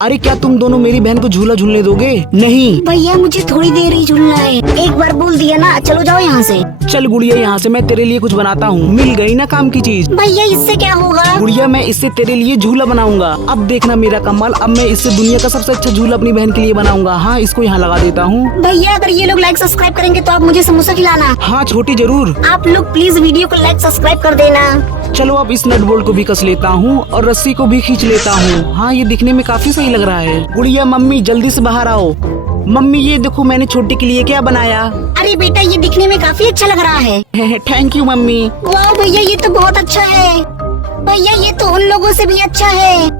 अरे क्या तुम दोनों मेरी बहन को झूला झूलने दोगे? नहीं। भैया मुझे थोड़ी देर ही झूलना है, एक बार बोल दिया ना, चलो जाओ यहाँ से। चल गुड़िया यहाँ से, मैं तेरे लिए कुछ बनाता हूँ। मिल गई ना काम की चीज। भैया इससे क्या होगा? गुड़िया मैं इससे तेरे लिए झूला बनाऊंगा। अब देखना मेरा कमाल, अब मैं इससे दुनिया का सबसे अच्छा झूला अपनी बहन के लिए बनाऊंगा। हाँ इसको यहाँ लगा देता हूँ। भैया अगर ये लोग लाइक सब्सक्राइब करेंगे तो आप मुझे समोसा खिलाना। हाँ छोटी जरूर। आप लोग प्लीज वीडियो को लाइक सब्सक्राइब कर देना। चलो अब इस नट बोल्ट को भी कस लेता हूँ और रस्सी को भी खींच लेता हूँ। हाँ ये दिखने में काफी सही लग रहा है। गुड़िया मम्मी जल्दी से बाहर आओ। मम्मी ये देखो मैंने छोटी के लिए क्या बनाया। अरे बेटा ये दिखने में काफी अच्छा लग रहा है। Thank you mummy. वाह भैया ये तो बहुत अच्छा है। भैया ये तो उन लोगों से भी अच्छा है।